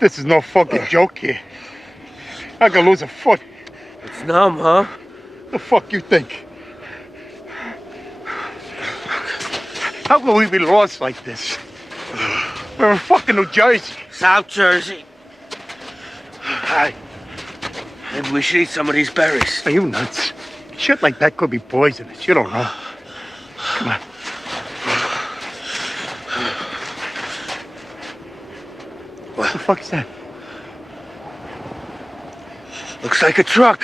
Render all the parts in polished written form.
This is no fucking joke here. I could lose a foot. It's numb, huh? The fuck you think? How could we be lost like this? We're in fucking New Jersey. South Jersey. Hi. Maybe we should eat some of these berries. Are you nuts? Shit like that could be poisonous. You don't know. Come on. What the fuck's that? Looks like a truck.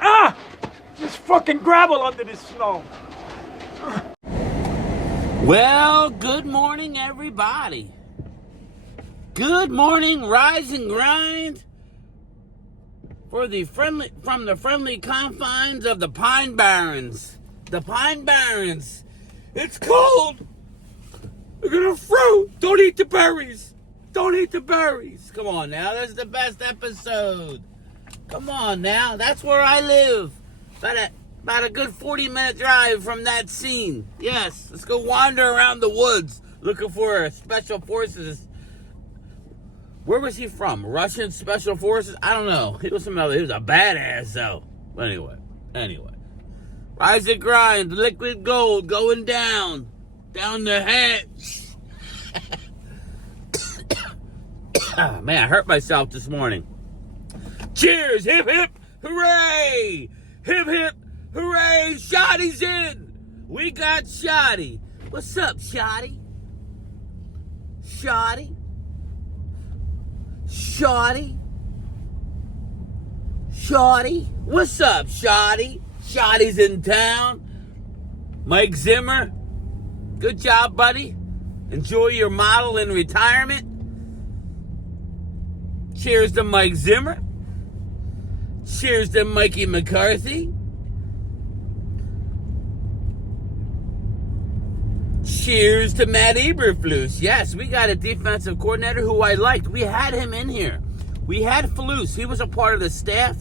Ah! There's fucking gravel under this snow. Well, good morning, everybody. Good morning, rise and grind from the friendly confines of the Pine Barrens. The Pine Barrens. It's cold. We're gonna froze. Don't eat the berries. Don't eat the berries. Come on now, this is the best episode. Come on now, that's where I live. About a good 40-minute drive from that scene. Yes, let's go wander around the woods looking for special forces. Where was he from? Russian special forces? I don't know. He was a badass though. Anyway. Rise and grind, liquid gold going down the hatch. Man, I hurt myself this morning. Cheers, hip hip, hooray! Hip hip, hooray! Shotty's in. We got Shotty. What's up, Shotty? Shotty? What's up, Shotty? Shotty's in town. Mike Zimmer, good job, buddy. Enjoy your model in retirement. Cheers to Mike Zimmer. Cheers to Mikey McCarthy. Cheers to Matt Eberflus. Yes, we got a defensive coordinator who I liked. We had him in here. We had Flus. He was a part of the staff.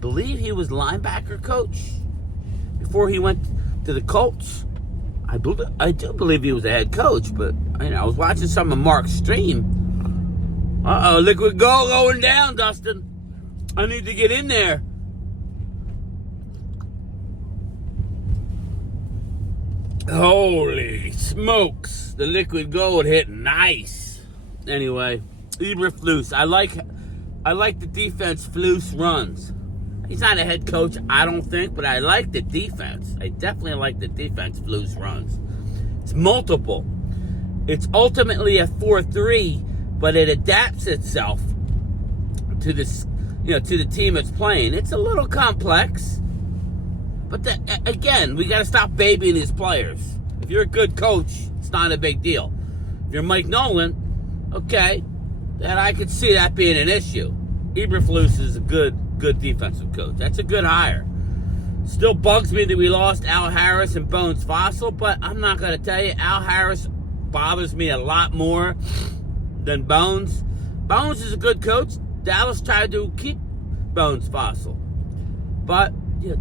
Believe he was linebacker coach before he went to the Colts. I do believe he was a head coach, but I was watching some of Mark's stream. Liquid gold going down, Dustin. I need to get in there. Holy smokes. The liquid gold hit nice. Anyway, Eberflus. I like the defense Flus runs. He's not a head coach, I don't think, but I like the defense. I definitely like the defense Flus runs. It's multiple. It's ultimately a 4-3, but it adapts itself to this, to the team it's playing. It's a little complex, but again, we got to stop babying these players. If you're a good coach, it's not a big deal. If you're Mike Nolan, okay, then I could see that being an issue. Eberflus is a good defensive coach. That's a good hire. Still bugs me that we lost Al Harris and Bones Fossil, but I'm not going to tell you, Al Harris bothers me a lot more than Bones. Bones is a good coach. Dallas tried to keep Bones Fossil. But,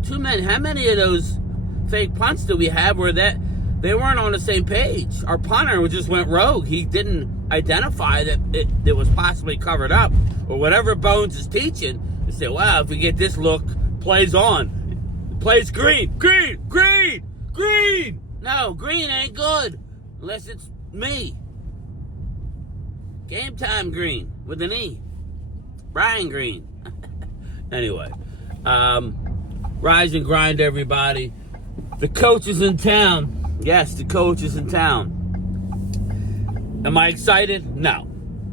two men, how many of those fake punts do we have where that they weren't on the same page? Our punter just went rogue. He didn't identify that it was possibly covered up, or whatever Bones is teaching. They say, wow, if we get this look, plays on. Plays green. No, green ain't good unless it's me. Game time green with an E. Brian Green. Anyway, rise and grind, everybody. The coach is in town. Yes, the coach is in town. Am I excited? No,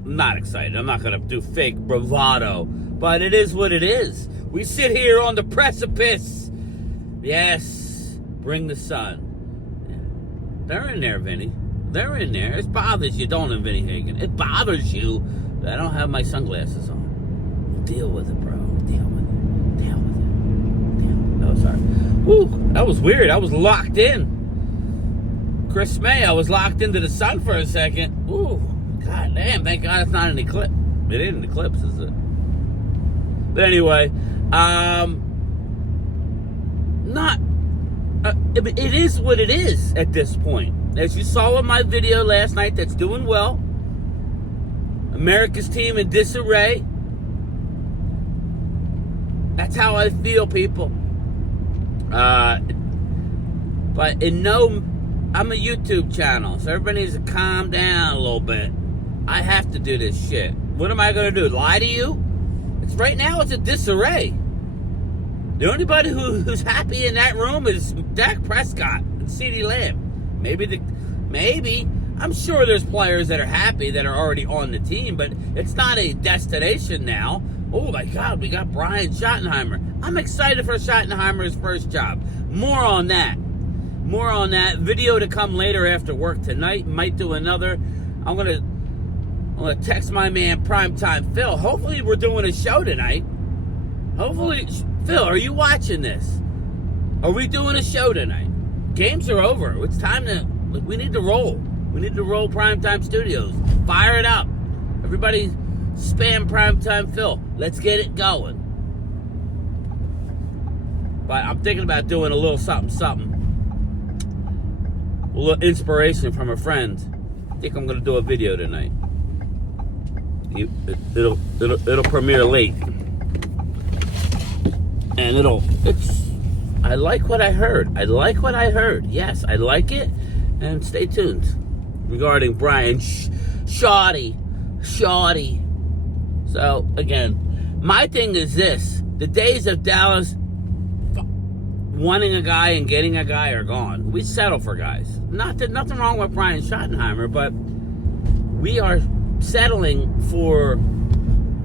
I'm not excited. I'm not going to do fake bravado, but it is what it is. We sit here on the precipice. Yes, bring the sun. They're in there, Vinny. They're in there. It bothers you, don't it, Vinny Hagen? It bothers you that I don't have my sunglasses on. Deal with it, bro. Deal with it. Oh, sorry. Woo, that was weird. I was locked in. Chris May, I was locked into the sun for a second. Ooh, god damn. Thank God it's not an eclipse. It ain't an eclipse, is it? But anyway, it is what it is at this point. As you saw in my video last night, that's doing well. America's team in disarray. That's how I feel, people. But I'm a YouTube channel, so everybody needs to calm down a little bit. I have to do this shit. What am I going to do? Lie to you? Right now, it's a disarray. The only body who's happy in that room is Dak Prescott and CeeDee Lamb. Maybe. I'm sure there's players that are happy that are already on the team, but it's not a destination now. Oh my God, we got Brian Schottenheimer. I'm excited for Schottenheimer's first job. More on that. Video to come later after work tonight. Might do another. I'm gonna text my man Primetime Phil. Hopefully we're doing a show tonight. Hopefully, Phil, are you watching this? Are we doing a show tonight? Games are over. It's time to, we need to roll. We need to roll Primetime Studios. Fire it up. Everybody spam Primetime Phil. Let's get it going. But I'm thinking about doing a little something. A little inspiration from a friend. I think I'm going to do a video tonight. It'll premiere late. And I like what I heard. Yes, I like it. And stay tuned regarding Brian Shotty. So, again, my thing is this. The days of Dallas wanting a guy and getting a guy are gone. We settle for guys. Nothing wrong with Brian Schottenheimer, but we are settling for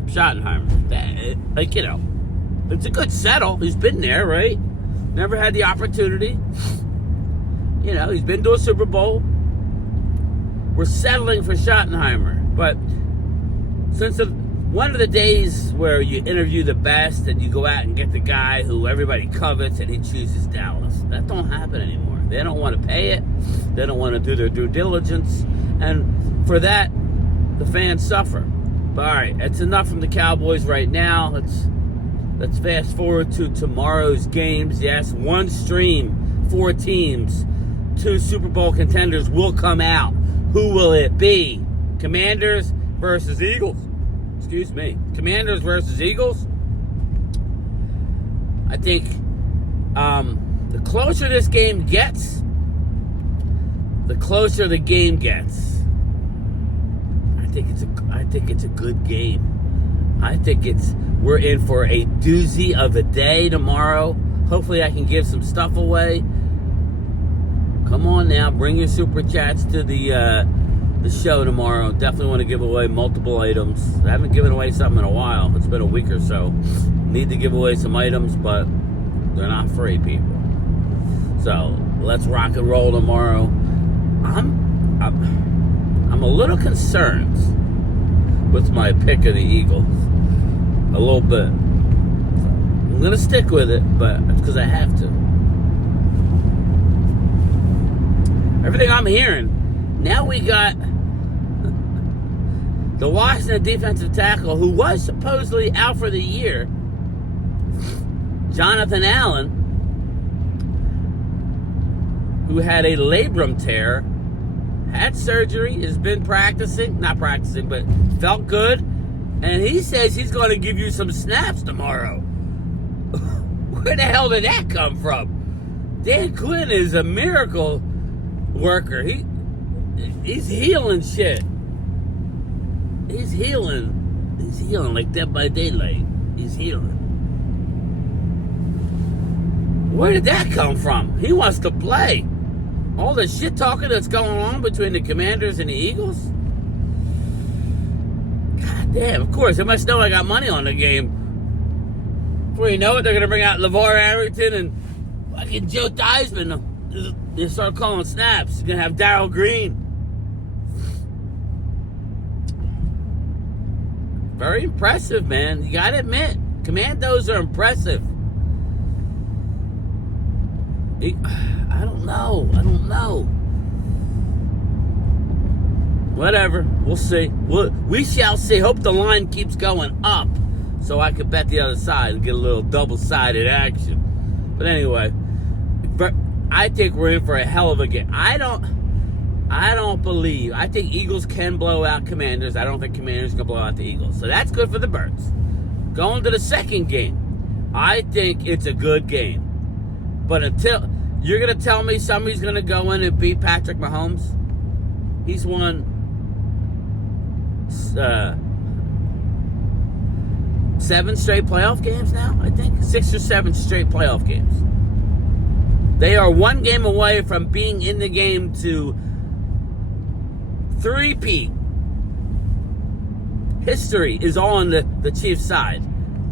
Schottenheimer. It's a good settle. He's been there, right? Never had the opportunity. He's been to a Super Bowl. We're settling for Schottenheimer. But since one of the days where you interview the best and you go out and get the guy who everybody covets and he chooses Dallas, that don't happen anymore. They don't want to pay it. They don't want to do their due diligence. And for that, the fans suffer. But all right, that's enough from the Cowboys right now. Let's fast forward to tomorrow's games. Yes, one stream, 4 teams, 2 Super Bowl contenders will come out. Who will it be? Commanders versus Eagles. Excuse me. Commanders versus Eagles. I think the closer this game gets, the closer the game gets. I think it's a good game. I think we're in for a doozy of a day tomorrow. Hopefully I can give some stuff away. Come on now, bring your super chats to the show tomorrow. Definitely want to give away multiple items. I haven't given away something in a while. It's been a week or so. Need to give away some items, but they're not free, people. So let's rock and roll tomorrow. I'm a little concerned with my pick of the Eagles. A little bit. I'm gonna stick with it, but it's because I have to. Everything I'm hearing, now we got the Washington defensive tackle who was supposedly out for the year, Jonathan Allen, who had a labrum tear, had surgery, has been not practicing, but felt good, and he says he's going to give you some snaps tomorrow. Where the hell did that come from? Dan Quinn is a miracle worker. He's healing shit. He's healing like Dead by Daylight. He's healing. Where did that come from? He wants to play. All the shit talking that's going on between the Commanders and the Eagles? God damn, of course, they must know I got money on the game. Before you know it, they're going to bring out LeVar Arrington and fucking Joe Theismann. They start calling snaps. You're going to have Darryl Green. Very impressive, man. You got to admit, Commandos are impressive. I don't know. Whatever. We'll see. We shall see. Hope the line keeps going up so I can bet the other side and get a little double-sided action. But anyway, I think we're in for a hell of a game. I think Eagles can blow out Commanders. I don't think Commanders can blow out the Eagles. So that's good for the Birds. Going to the second game, I think it's a good game. But until you're going to tell me somebody's going to go in and beat Patrick Mahomes, he's won 7 straight playoff games now, I think. 6 or 7 straight playoff games. They are 1 game away from being in the game to three-peat. History is on the Chiefs' side.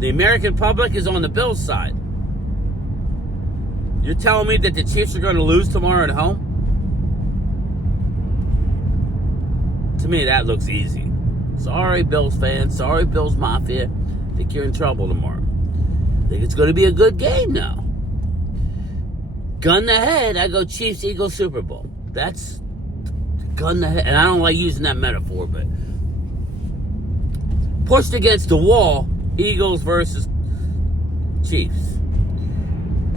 The American public is on the Bills' side. You're telling me that the Chiefs are going to lose tomorrow at home? To me, that looks easy. Sorry, Bills fans. Sorry, Bills Mafia. I think you're in trouble tomorrow. I think it's going to be a good game now. Gun to head, I go Chiefs, Eagles, Super Bowl. That's gun to head. And I don't like using that metaphor, but pushed against the wall, Eagles versus Chiefs.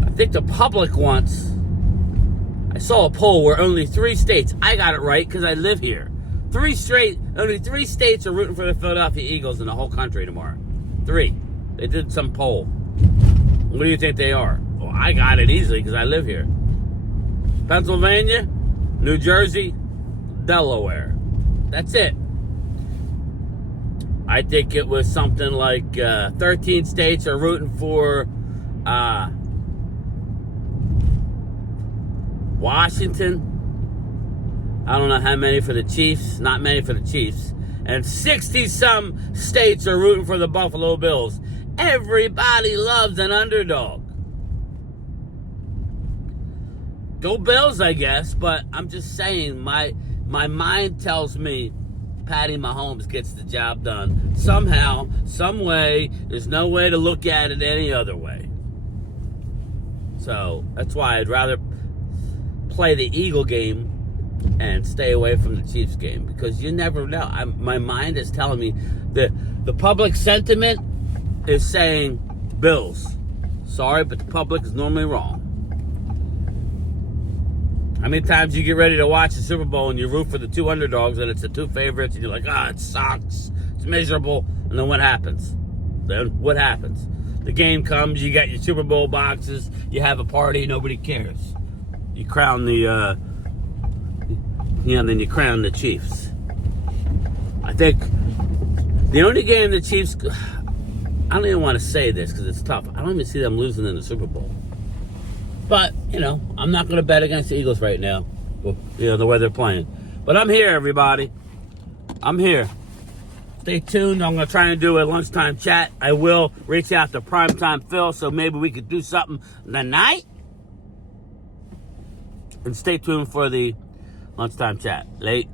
I think the public wants... I saw a poll where only 3 states... I got it right because I live here. Only 3 states are rooting for the Philadelphia Eagles in the whole country tomorrow. 3. They did some poll. What do you think they are? Well, I got it easily because I live here. Pennsylvania, New Jersey, Delaware. That's it. I think it was something like 13 states are rooting for Washington. I don't know how many for the Chiefs. Not many for the Chiefs. And 60-some states are rooting for the Buffalo Bills. Everybody loves an underdog. Go Bills, I guess, but I'm just saying, my mind tells me Patty Mahomes gets the job done. Somehow, some way, there's no way to look at it any other way. So, that's why I'd rather play the Eagle game and stay away from the Chiefs game, because you never know. My mind is telling me that the public sentiment is saying Bills. Sorry, but the public is normally wrong. How many times you get ready to watch the Super Bowl and you root for the 2 underdogs and it's the 2 favorites and you're like, it sucks, it's miserable, and then what happens? The game comes, you got your Super Bowl boxes, you have a party, nobody cares. You crown then you crown the Chiefs. I think the only game the Chiefs... I don't even want to say this because it's tough. I don't even see them losing in the Super Bowl. But, I'm not going to bet against the Eagles right now. The way they're playing. But I'm here, everybody. I'm here. Stay tuned. I'm going to try and do a lunchtime chat. I will reach out to Primetime Phil, so maybe we could do something tonight. And stay tuned for the lunchtime chat. Late.